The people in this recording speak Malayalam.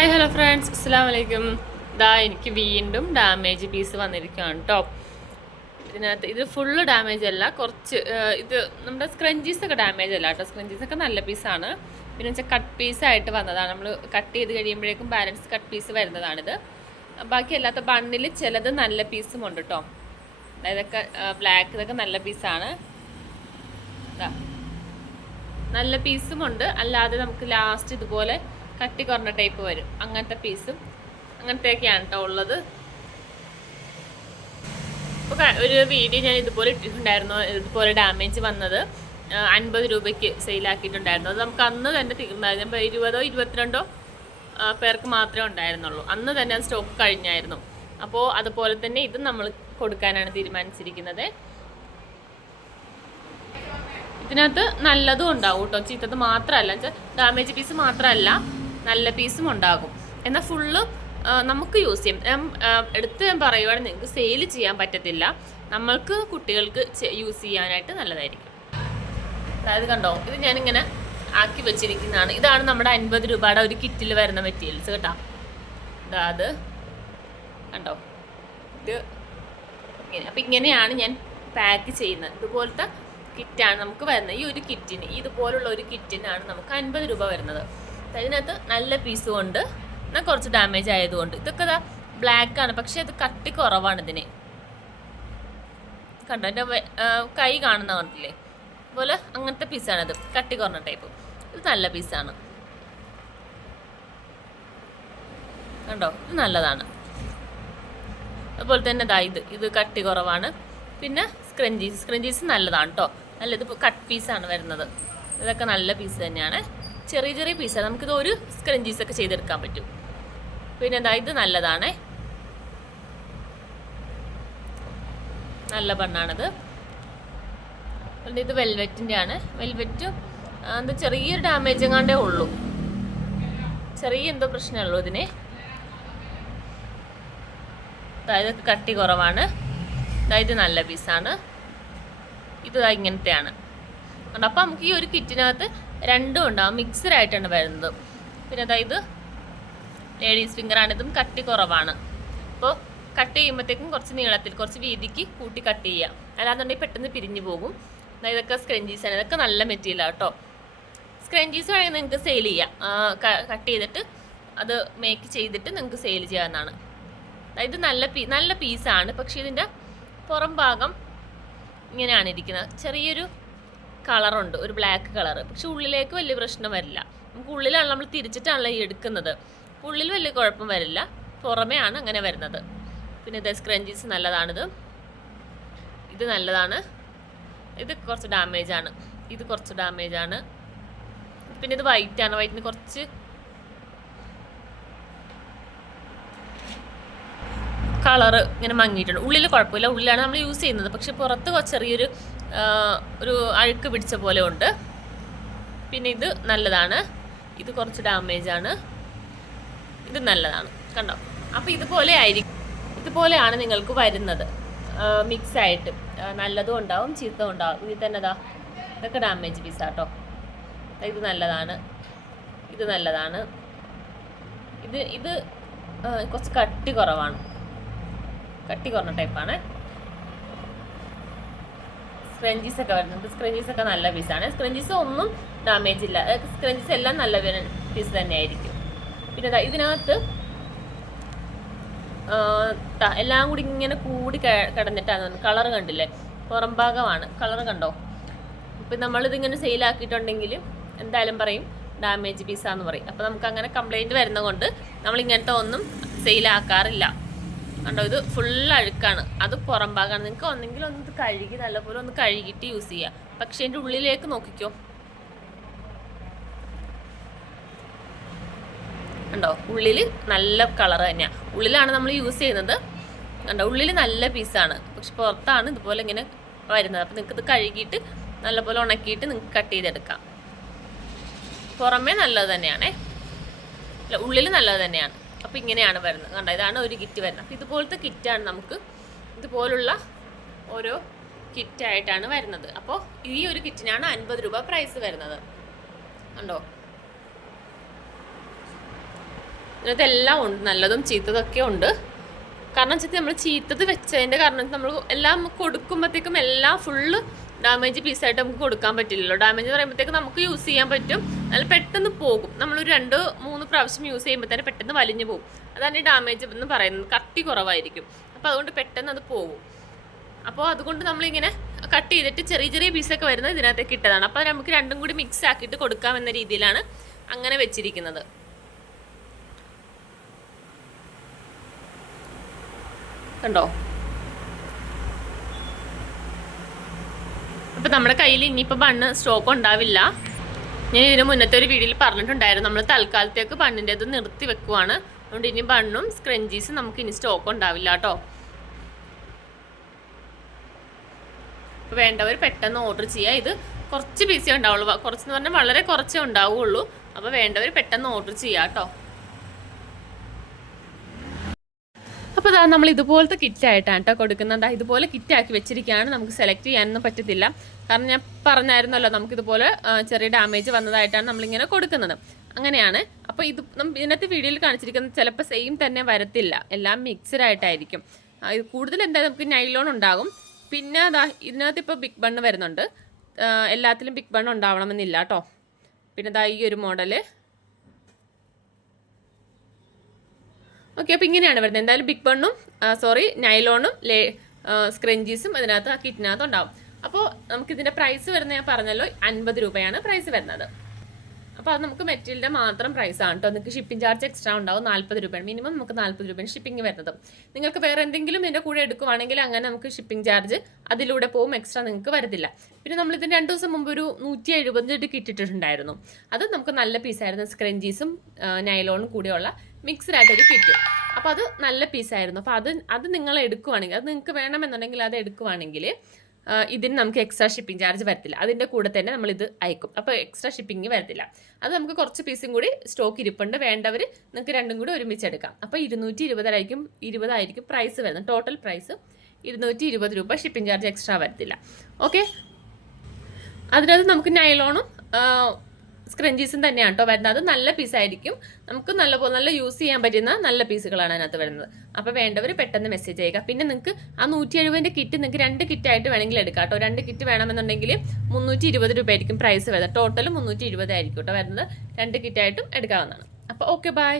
ഹായ് ഹലോ ഫ്രണ്ട്സ് അസ്സാം വലൈക്കും ഇതാ എനിക്ക് വീണ്ടും ഡാമേജ് പീസ് വന്നിരിക്കുകയാണ് കേട്ടോ ഇതിനകത്ത് ഇത് ഫുള്ള് ഡാമേജ് അല്ല കുറച്ച് ഇത് നമ്മുടെ സ്ക്രഞ്ചീസ് ഒക്കെ ഡാമേജ് അല്ല കേട്ടോ സ്ക്രഞ്ചീസ് ഒക്കെ നല്ല പീസാണ് പിന്നെ വെച്ചാൽ കട്ട് പീസായിട്ട് വന്നതാണ്. നമ്മൾ കട്ട് ചെയ്ത് കഴിയുമ്പോഴേക്കും ബാലൻസ് കട്ട് പീസ് വരുന്നതാണിത്. ബാക്കി അല്ലാത്ത ബണ്ണിൽ ചിലത് നല്ല പീസും ഉണ്ട് കേട്ടോ അതായതൊക്കെ ബ്ലാക്ക് ഇതൊക്കെ നല്ല പീസാണ് നല്ല പീസും ഉണ്ട്. അല്ലാതെ നമുക്ക് ലാസ്റ്റ് ഇതുപോലെ കട്ടി കുറഞ്ഞ ടൈപ്പ് വരും. അങ്ങനത്തെ പീസും അങ്ങനത്തെയൊക്കെയാണ് കേട്ടോ ഉള്ളത്. ഇപ്പോൾ ഒരു വീഡിയോ ഞാൻ ഇതുപോലെ ഇട്ടിട്ടുണ്ടായിരുന്നു. ഇതുപോലെ ഡാമേജ് വന്നത് അൻപത് രൂപയ്ക്ക് സെയിലാക്കിയിട്ടുണ്ടായിരുന്നു അത് നമുക്ക് അന്ന് തന്നെ തീർന്നായിരുന്നു ഇരുപതോ ഇരുപത്തിരണ്ടോ പേർക്ക് മാത്രമേ ഉണ്ടായിരുന്നുള്ളൂ. അന്ന് തന്നെ അത് സ്റ്റോക്ക് കഴിഞ്ഞായിരുന്നു. അപ്പോൾ അതുപോലെ തന്നെ ഇത് നമ്മൾ കൊടുക്കാനാണ് തീരുമാനിച്ചിരിക്കുന്നത്. ഇതിനകത്ത് നല്ലതും ഉണ്ടാവും കേട്ടോ ചീത്തത് മാത്രമല്ല. ഡാമേജ് പീസ് മാത്രമല്ല. നല്ല പീസും ഉണ്ടാകും. എന്നാൽ ഫുള്ള് നമുക്ക് യൂസ് ചെയ്യാം. എടുത്ത് ഞാൻ പറയുവാണെങ്കിൽ നിങ്ങൾക്ക് സെയിൽ ചെയ്യാൻ പറ്റത്തില്ല. നമ്മൾക്ക് കുട്ടികൾക്ക് യൂസ് ചെയ്യാനായിട്ട് നല്ലതായിരിക്കും. അതായത് കണ്ടോ ഇത് ഞാനിങ്ങനെ ആക്കി വെച്ചിരിക്കുന്നതാണ്. ഇതാണ് നമ്മുടെ അൻപത് രൂപയുടെ ഒരു കിറ്റിൽ വരുന്ന മെറ്റീരിയൽസ് കേട്ടോ. ഇതാ അത്. കണ്ടോ? ഇത് ഇങ്ങനെ. അപ്പം ഇങ്ങനെയാണ് ഞാൻ പാക്ക് ചെയ്യുന്നത്. ഇതുപോലത്തെ കിറ്റാണ് നമുക്ക് വരുന്നത്. ഈ ഒരു കിറ്റിന് ഇതുപോലുള്ള ഒരു കിറ്റിനാണ് നമുക്ക് അൻപത് രൂപ വരുന്നത്. അതിനകത്ത് നല്ല പീസും ഉണ്ട് എന്നാൽ കുറച്ച് ഡാമേജ് ആയതുകൊണ്ട്. ഇതൊക്കെ ഇതാ ബ്ലാക്ക് ആണ് പക്ഷേ അത് കട്ടി കുറവാണ് ഇതിന്. കണ്ടോ? എന്റെ കൈ കാണുന്ന കണ്ടില്ലേ? അതുപോലെ അങ്ങനത്തെ പീസാണിത് കട്ടി കുറഞ്ഞ ടൈപ്പ് ഇത് നല്ല പീസാണ് കണ്ടോ? ഇത് നല്ലതാണ്. അതുപോലെ തന്നെ ഇതാ ഇത്. ഇത് കട്ടി കുറവാണ്. പിന്നെ സ്ക്രഞ്ചീസ് സ്ക്രഞ്ചീസ് നല്ലതാണ് കേട്ടോ നല്ല ഇത് കട്ട് പീസാണ് വരുന്നത്. ഇതൊക്കെ നല്ല പീസ് തന്നെയാണ്. ചെറിയ ചെറിയ പീസാണ് നമുക്കിത് ഒരു സ്ക്രഞ്ചീസ് ഒക്കെ ചെയ്തെടുക്കാൻ പറ്റും. പിന്നെ എന്താ ഇത് നല്ലതാണ്. നല്ല ബണ്ണാണിത്. ഇത് വെൽവെറ്റിന്റെ ആണ്. വെൽവെറ്റ് എന്താ ചെറിയൊരു ഡാമേജ് എങ്ങാണ്ടേ ഉള്ളൂ. ചെറിയ എന്തോ പ്രശ്നമുള്ളൂ ഇതിന്. അതായത് കട്ടി കുറവാണ്. അതായത് നല്ല പീസാണ് ഇത് ഇങ്ങനത്തെയാണ്. കണ്ടോ അപ്പോൾ നമുക്ക് ഈ ഒരു കിറ്റിനകത്ത് രണ്ടും ഉണ്ടാവും മിക്സ്ഡ് ആയിട്ടാണ് വരുന്നത്. പിന്നെ അതായത് ലേഡീസ് ഫിംഗറാണ് ഇതും കട്ടി കുറവാണ്. അപ്പോൾ കട്ട് ചെയ്യുമ്പോഴത്തേക്കും കുറച്ച് നീളത്തിൽ കുറച്ച് വീതിക്ക് കൂട്ടി കട്ട് ചെയ്യാം. അല്ലാന്നുണ്ടെങ്കിൽ പെട്ടെന്ന് പിരിഞ്ഞു പോകും. ഇതൊക്കെ സ്ക്രഞ്ചീസ് ആണ്. ഇതൊക്കെ നല്ല മെറ്റീരിയലാണ് കേട്ടോ സ്ക്രഞ്ചീസ് വേണമെങ്കിൽ നിങ്ങൾക്ക് സെയിൽ ചെയ്യാം. കട്ട് ചെയ്തിട്ട് അത് മേക്ക് ചെയ്തിട്ട് നിങ്ങൾക്ക് സെയിൽ ചെയ്യാവുന്നതാണ്. ഇത് നല്ല പീ നല്ല പീസാണ് പക്ഷേ ഇതിന്റെ പുറം ഭാഗം ഇങ്ങനെയാണ് ഇരിക്കുന്നത്. ചെറിയൊരു കളറുണ്ട് ഒരു ബ്ലാക്ക് കളർ. പക്ഷെ ഉള്ളിലേക്ക് വലിയ പ്രശ്നം വരില്ല. നമുക്ക് ഉള്ളിലാണ് നമ്മൾ തിരിച്ചിട്ടാണല്ലോ ഈ എടുക്കുന്നത്. ഉള്ളിൽ വലിയ കുഴപ്പം വരില്ല. പുറമേ ആണ് അങ്ങനെ വരുന്നത്. പിന്നെ ഇത് സ്ക്രഞ്ചീസ് നല്ലതാണിത്. ഇത് നല്ലതാണ്. ഇത് കുറച്ച് ഡാമേജ് ആണ്. ഇത് കുറച്ച് ഡാമേജ് ആണ്. പിന്നെ ഇത് വൈറ്റ് ആണ്. വൈറ്റിന് കുറച്ച് കളറ് ഇങ്ങനെ മങ്ങിയിട്ടുണ്ട്. ഉള്ളിൽ കുഴപ്പമില്ല. ഉള്ളിലാണ് നമ്മൾ യൂസ് ചെയ്യുന്നത്. പക്ഷെ പുറത്ത് ചെറിയൊരു ഒരു അഴുക്ക് പിടിച്ച പോലെ ഉണ്ട്. പിന്നെ ഇത് നല്ലതാണ്. ഇത് കുറച്ച് ഡാമേജ് ആണ്. ഇത് നല്ലതാണ്. കണ്ടോ? അപ്പോൾ ഇതുപോലെ ആയിരിക്കും. ഇതുപോലെയാണ് നിങ്ങൾക്ക് വരുന്നത്. മിക്സ് ആയിട്ട്. നല്ലതും ഉണ്ടാവും ചീത്തവും ഉണ്ടാവും. ഇതിൽ തന്നെ ദാ. ഇതൊക്കെ ഡാമേജ് പീസാട്ടോ ഇത് നല്ലതാണ്. ഇത് നല്ലതാണ്. ഇത് ഇത് കുറച്ച് കട്ടി കുറവാണ്. കട്ടി കുറഞ്ഞ ടൈപ്പാണ് സ്ക്രഞ്ചീസ് ഒക്കെ വരുന്നുണ്ട് സ്ക്രഞ്ചീസ് ഒക്കെ നല്ല പീസാണ് സ്ക്രഞ്ചീസ് ഒന്നും ഡാമേജ് ഇല്ല. സ്ക്രഞ്ചീസ് എല്ലാം നല്ല പീസ് തന്നെയായിരിക്കും പിന്നെ ഇതിനകത്ത് എല്ലാം കൂടി ഇങ്ങനെ കൂടി കിടന്നിട്ടാണ് കളർ കണ്ടില്ലേ? പുറം ഭാഗമാണ്. കളർ കണ്ടോ? ഇപ്പം നമ്മളിതിങ്ങനെ സെയിലാക്കിയിട്ടുണ്ടെങ്കിൽ എന്തായാലും പറയും ഡാമേജ് പീസാന്ന് പറയും. അപ്പോൾ നമുക്ക് അങ്ങനെ കംപ്ലൈന്റ് വരുന്നത് കൊണ്ട് നമ്മൾ ഇങ്ങനത്തെ ഒന്നും സെയിലാക്കാറില്ല കണ്ടോ ഇത് ഫുൾ അഴുക്കാണ്. അത് പുറം ഭാഗമാണ് നിങ്ങൾക്ക് ഒന്നെങ്കിൽ ഒന്ന് കഴുകി നല്ലപോലെ ഒന്ന് കഴുകിയിട്ട് യൂസ് ചെയ്യാം. പക്ഷേ എന്റെ ഉള്ളിലേക്ക് നോക്കിക്കോ. കണ്ടോ ഉള്ളിൽ നല്ല കളർ തന്നെയാണ് ഉള്ളിലാണ് നമ്മൾ യൂസ് ചെയ്യുന്നത്. കണ്ടോ ഉള്ളിൽ നല്ല പീസാണ് പക്ഷെ പുറത്താണ് ഇതുപോലെ ഇങ്ങനെ വരുന്നത്. അപ്പോൾ നിങ്ങൾക്ക് ഇത് കഴുകിയിട്ട് നല്ലപോലെ ഉണക്കിയിട്ട് നിങ്ങൾക്ക് കട്ട് ചെയ്തെടുക്കാം. പുറമേ നല്ലത് തന്നെയാണേ. അല്ല ഉള്ളിൽ നല്ലത് തന്നെയാണ്. അപ്പോൾ ഇങ്ങനെയാണ് വരുന്നത്. കണ്ട ഇതാണ് ഒരു കിറ്റ് വരുന്നത്. അപ്പോൾ ഇതുപോലത്തെ കിറ്റാണ് നമുക്ക് ഇതുപോലുള്ള ഓരോ കിറ്റായിട്ടാണ് വരുന്നത്. അപ്പോൾ ഈ ഒരു കിറ്റിനാണ് അൻപത് രൂപ പ്രൈസ് വരുന്നത്. കണ്ടോ? ഇതിനകത്ത് എല്ലാം ഉണ്ട്. നല്ലതും ചീത്തതൊക്കെ ഉണ്ട്. കാരണം വെച്ചാൽ നമ്മൾ ചീത്തത് വെച്ചതിന്റെ കാരണം നമ്മൾ എല്ലാം കൊടുക്കുമ്പോഴത്തേക്കും എല്ലാം ഫുള്ള് ഡാമേജ് പീസായിട്ട് നമുക്ക് കൊടുക്കാൻ പറ്റില്ലല്ലോ. ഡാമേജ് എന്ന് പറയുമ്പോഴത്തേക്ക് നമുക്ക് യൂസ് ചെയ്യാൻ പറ്റും. നല്ല പെട്ടെന്ന് പോകും. നമ്മളൊരു രണ്ട് മൂന്ന് പ്രാവശ്യം യൂസ് ചെയ്യുമ്പോൾ തന്നെ പെട്ടെന്ന് വലിഞ്ഞു പോകും. അതാണ് ഈ ഡാമേജ് എന്ന് പറയുന്നത്. കട്ടി കുറവായിരിക്കും. അപ്പോൾ അതുകൊണ്ട് പെട്ടെന്ന് അത് പോകും. അപ്പോൾ അതുകൊണ്ട് നമ്മളിങ്ങനെ കട്ട് ചെയ്തിട്ട് ചെറിയ ചെറിയ പീസൊക്കെ വരുന്നത് ഇതിനകത്തേക്ക് ഇട്ടതാണ്. അപ്പോൾ നമുക്ക് രണ്ടും കൂടി മിക്സ് ആക്കിയിട്ട് കൊടുക്കാം എന്ന രീതിയിലാണ് അങ്ങനെ വെച്ചിരിക്കുന്നത്. കണ്ടോ? അപ്പം നമ്മുടെ കയ്യിൽ ഇനിയിപ്പോൾ ബണ്ണ് സ്റ്റോക്ക് ഉണ്ടാവില്ല. ഞാൻ ഇതിന് മുന്നത്തെ ഒരു വീഡിയോയിൽ പറഞ്ഞിട്ടുണ്ടായിരുന്നു. നമ്മൾ തൽക്കാലത്തേക്ക് ബണ്ണിന്റെത് നിർത്തി വെക്കുവാണ്. അതുകൊണ്ട് ഇനി ബണ്ണും സ്ക്രഞ്ചീസും നമുക്ക് ഇനി സ്റ്റോക്ക് ഉണ്ടാവില്ല കേട്ടോ. വേണ്ടവർ പെട്ടെന്ന് ഓർഡർ ചെയ്യുക ഇത് കുറച്ച് പീസേ ഉണ്ടാവുള്ളൂ. കുറച്ചെന്ന് പറഞ്ഞാൽ വളരെ കുറച്ചേ ഉണ്ടാവുകയുള്ളൂ അപ്പോൾ വേണ്ടവർ പെട്ടെന്ന് ഓർഡർ ചെയ്യുക കേട്ടോ. അപ്പോൾ അതാ നമ്മൾ ഇതുപോലത്തെ കിറ്റ് ആയിട്ടാണ് കേട്ടോ കൊടുക്കുന്നത്. ദാ ഇതുപോലെ കിറ്റ് ആക്കി വെച്ചിരിക്കുകയാണ്. നമുക്ക് സെലക്ട് ചെയ്യാനൊന്നും പറ്റത്തില്ല. കാരണം ഞാൻ പറഞ്ഞായിരുന്നല്ലോ നമുക്കിതുപോലെ ചെറിയ ഡാമേജ് വന്നതായിട്ടാണ് നമ്മളിങ്ങനെ കൊടുക്കുന്നത്. അങ്ങനെയാണ്. അപ്പോൾ ഇത് ഇതിനകത്ത് വീഡിയോയിൽ കാണിച്ചിരിക്കുന്നത് ചിലപ്പോൾ സെയിം തന്നെ വരത്തില്ല. എല്ലാം മിക്സ്ഡ് ആയിട്ടായിരിക്കും. ഇത് കൂടുതൽ എന്തായാലും നമുക്ക് നൈലോൺ ഉണ്ടാകും. പിന്നെ അതാ ഇതിനകത്ത് ഇപ്പോൾ ബിഗ് ബണ്ണ് വരുന്നുണ്ട്. എല്ലാത്തിലും ബിഗ് ബണ്ണ് ഉണ്ടാവണമെന്നില്ല കേട്ടോ പിന്നെ ദാ ഈ ഒരു മോഡൽ ഓക്കെ അപ്പോൾ ഇങ്ങനെയാണ് വരുന്നത്. എന്തായാലും ബിഗ് ബണ്ണും സോറി നൈലോണും ലേ സ്ക്രഞ്ചീസും അതിനകത്ത് ആ കിറ്റിനകത്ത് ഉണ്ടാവും. അപ്പോൾ നമുക്കിതിന്റെ പ്രൈസ് വരുന്നത് ഞാൻ പറഞ്ഞല്ലോ അൻപത് രൂപയാണ് പ്രൈസ് വരുന്നത്. അപ്പോൾ അത് നമുക്ക് മെറ്റീരിയലിന്റെ മാത്രം പ്രൈസാണ് കേട്ടോ നിങ്ങൾക്ക് ഷിപ്പിംഗ് ചാർജ് എക്സ്ട്രാ ഉണ്ടാവും നാൽപ്പത് രൂപയാണ്. മിനിമം നമുക്ക് നാൽപ്പത് രൂപയാണ് ഷിപ്പിംഗ് വരുന്നത്. നിങ്ങൾക്ക് വേറെ എന്തെങ്കിലും ഇതിന്റെ കൂടെ എടുക്കുവാണെങ്കിൽ അങ്ങനെ നമുക്ക് ഷിപ്പിംഗ് ചാർജ് അതിലൂടെ പോകും എക്സ്ട്രാ നിങ്ങൾക്ക് വരത്തില്ല. പിന്നെ നമ്മൾ ഇതിന് രണ്ട് ദിവസം മുമ്പ് ഒരു നൂറ്റി എഴുപത് കിട്ടിയിട്ടുണ്ടായിരുന്നു. അത് നമുക്ക് നല്ല പീസായിരുന്നു സ്ക്രഞ്ചീസും നൈലോണും കൂടിയുള്ള മിക്സ്ഡ് ആയിട്ടൊരു കിറ്റ് അപ്പോൾ അത് നല്ല പീസായിരുന്നു. അപ്പോൾ അത് അത് നിങ്ങൾ എടുക്കുവാണെങ്കിൽ അത് നിങ്ങൾക്ക് വേണമെന്നുണ്ടെങ്കിൽ അത് എടുക്കുവാണെങ്കിൽ ഇതിന് നമുക്ക് എക്സ്ട്രാ ഷിപ്പിംഗ് ചാർജ് വരത്തില്ല. അതിന്റെ കൂടെ തന്നെ നമ്മൾ ഇത് അയക്കും. അപ്പോൾ എക്സ്ട്രാ ഷിപ്പിംഗ് വരത്തില്ല. അത് നമുക്ക് കുറച്ച് പീസും കൂടി സ്റ്റോക്ക് ഇരിപ്പുണ്ട്. വേണ്ടവർ നിങ്ങൾക്ക് രണ്ടും കൂടി ഒരുമിച്ച് എടുക്കാം. അപ്പോൾ ഇരുന്നൂറ്റി ഇരുപതായിരിക്കും ഇരുപതായിരിക്കും പ്രൈസ് വരുന്നത്. ടോട്ടൽ പ്രൈസ് ഇരുന്നൂറ്റി ഇരുപത് രൂപ ഷിപ്പിംഗ് ചാർജ് എക്സ്ട്രാ വരത്തില്ല. ഓക്കെ അതിനകത്ത് നമുക്ക് നൈലോണും സ്ക്രഞ്ചീസും തന്നെയാണ് കേട്ടോ വരുന്നത്. അത് നല്ല പീസായിരിക്കും നമുക്ക് നല്ല നല്ല യൂസ് ചെയ്യാൻ പറ്റുന്ന നല്ല പീസുകളാണ് അതിനകത്ത് വരുന്നത്. അപ്പോൾ വേണ്ടവർ പെട്ടെന്ന് മെസ്സേജ് ചെയ്യുക പിന്നെ നിങ്ങൾക്ക് ആ നൂറ്റി എഴുപതിന്റെ കിറ്റ് നിങ്ങൾക്ക് രണ്ട് കിറ്റായിട്ട് വേണമെങ്കിൽ എടുക്കാം കേട്ടോ രണ്ട് കിറ്റ് വേണമെന്നുണ്ടെങ്കിൽ മുന്നൂറ്റി ഇരുപത് രൂപയായിരിക്കും പ്രൈസ് വരുന്നത്. ടോട്ടൽ മുന്നൂറ്റി ഇരുപതായിരിക്കും കേട്ടോ വരുന്നത്. രണ്ട് കിറ്റായിട്ടും എടുക്കാവുന്നതാണ്. അപ്പോൾ ഓക്കെ ബൈ